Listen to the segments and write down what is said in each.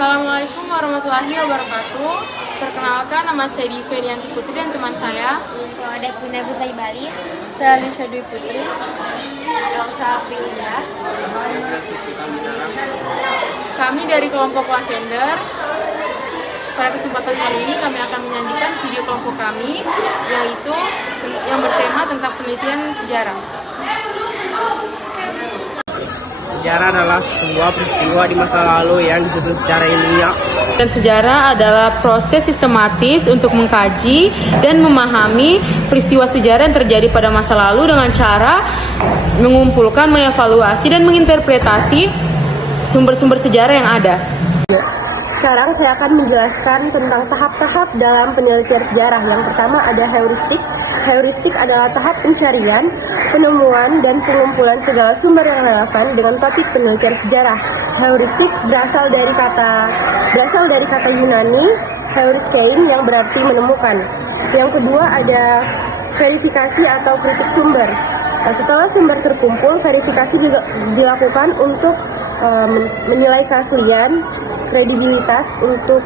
Assalamualaikum warahmatullahi wabarakatuh. Perkenalkan, nama saya Diva Dianti Putri dan teman saya Ada Bunda Busai Bali. saya Alicia Dwi Putri. Elsa Aprilia. Kami dari kelompok Lavender. Pada kesempatan kali ini kami akan menyajikan video kelompok kami, yaitu yang bertema tentang penelitian sejarah. Sejarah adalah sebuah peristiwa di masa lalu yang disusun secara ilmiah. Dan sejarah adalah proses sistematis untuk mengkaji dan memahami peristiwa sejarah yang terjadi pada masa lalu dengan cara mengumpulkan, mengevaluasi, dan menginterpretasi sumber-sumber sejarah yang ada. Sekarang saya akan menjelaskan tentang tahap-tahap dalam penelitian sejarah. Yang pertama ada heuristik. Heuristik adalah tahap pencarian, penemuan, dan pengumpulan segala sumber yang relevan dengan topik penelitian sejarah. Heuristik berasal dari kata Yunani heuriskein yang berarti menemukan. Yang kedua ada verifikasi atau kritik sumber. Setelah sumber terkumpul, verifikasi dilakukan untuk menilai keaslian, kredibilitas untuk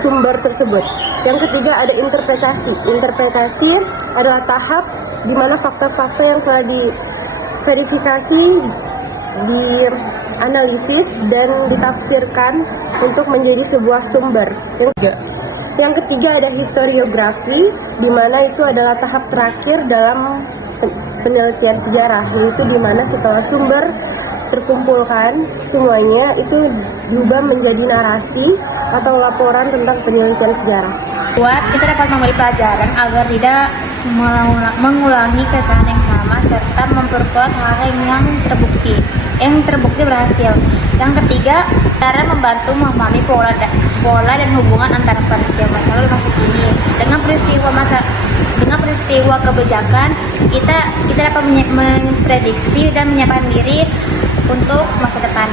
sumber tersebut. Yang ketiga ada interpretasi. Interpretasi adalah tahap di mana fakta-fakta yang telah diverifikasi dianalisis dan ditafsirkan untuk menjadi sebuah sumber. Yang ketiga ada historiografi, di mana itu adalah tahap terakhir dalam penelitian sejarah, yaitu di mana setelah sumber terkumpulkan semuanya itu diubah menjadi narasi atau laporan tentang penelitian sejarah. Buat kita dapat mengambil pelajaran agar tidak mengulangi kesalahan yang sama serta memperkuat hal yang terbukti berhasil. Yang ketiga, cara membantu memahami pola dan hubungan antara peristiwa masa lalu dan masa kini. Dengan peristiwa kebijakan, kita dapat memprediksi dan menyiapkan diri untuk masa depan.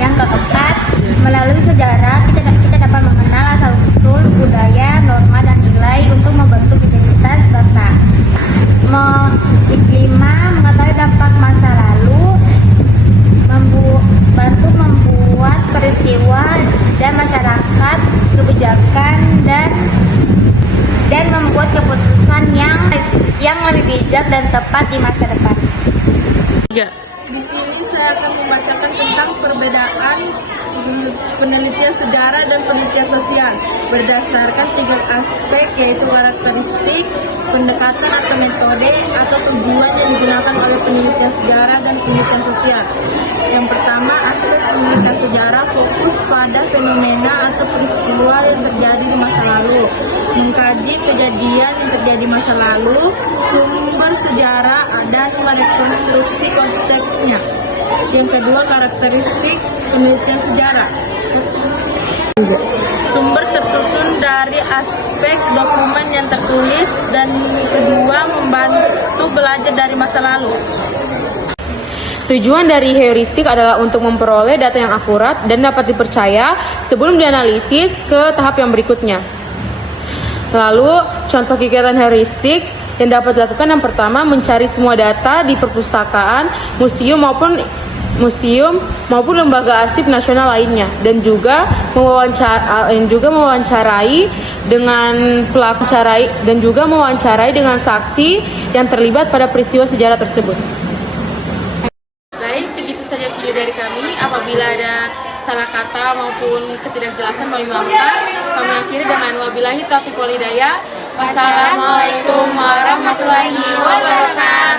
Yang keempat, melalui sejarah kita dapat mengenal asal-usul budaya, norma, dan nilai untuk membentuk identitas bangsa. Kelima, mengetahui dampak masa lalu, bantu membuat peristiwa dan masyarakat kebijakan dan membuat keputusan yang lebih bijak dan tepat di masa depan. Di sini saya akan membacakan tentang perbedaan penelitian sejarah dan penelitian sosial berdasarkan 3 aspek, yaitu karakteristik, pendekatan atau metode, atau tujuan yang digunakan oleh penelitian sejarah dan penelitian sosial. Yang pertama, aspek penelitian sejarah fokus pada fenomena atau peristiwa yang terjadi di masa lalu, mengkaji kejadian yang terjadi masa lalu, sumber sejarah, dan merekonstruksi konteksnya. Yang kedua, karakteristik penelitian sejarah. Sumber tersusun dari aspek dokumen yang tertulis, dan kedua, membantu belajar dari masa lalu. Tujuan dari heuristik adalah untuk memperoleh data yang akurat dan dapat dipercaya sebelum dianalisis ke tahap yang berikutnya. Lalu, contoh kegiatan heuristik yang dapat dilakukan yang pertama, mencari semua data di perpustakaan, museum maupun lembaga arsip nasional lainnya, dan juga mewawancarai dengan saksi yang terlibat pada peristiwa sejarah tersebut. Baik, segitu saja video dari kami. Apabila ada salah kata maupun ketidakjelasan mohon dimaafkan. Kami akhiri dengan wabillahi taufiq wal hidayah. Wassalamualaikum warahmatullahi wabarakatuh.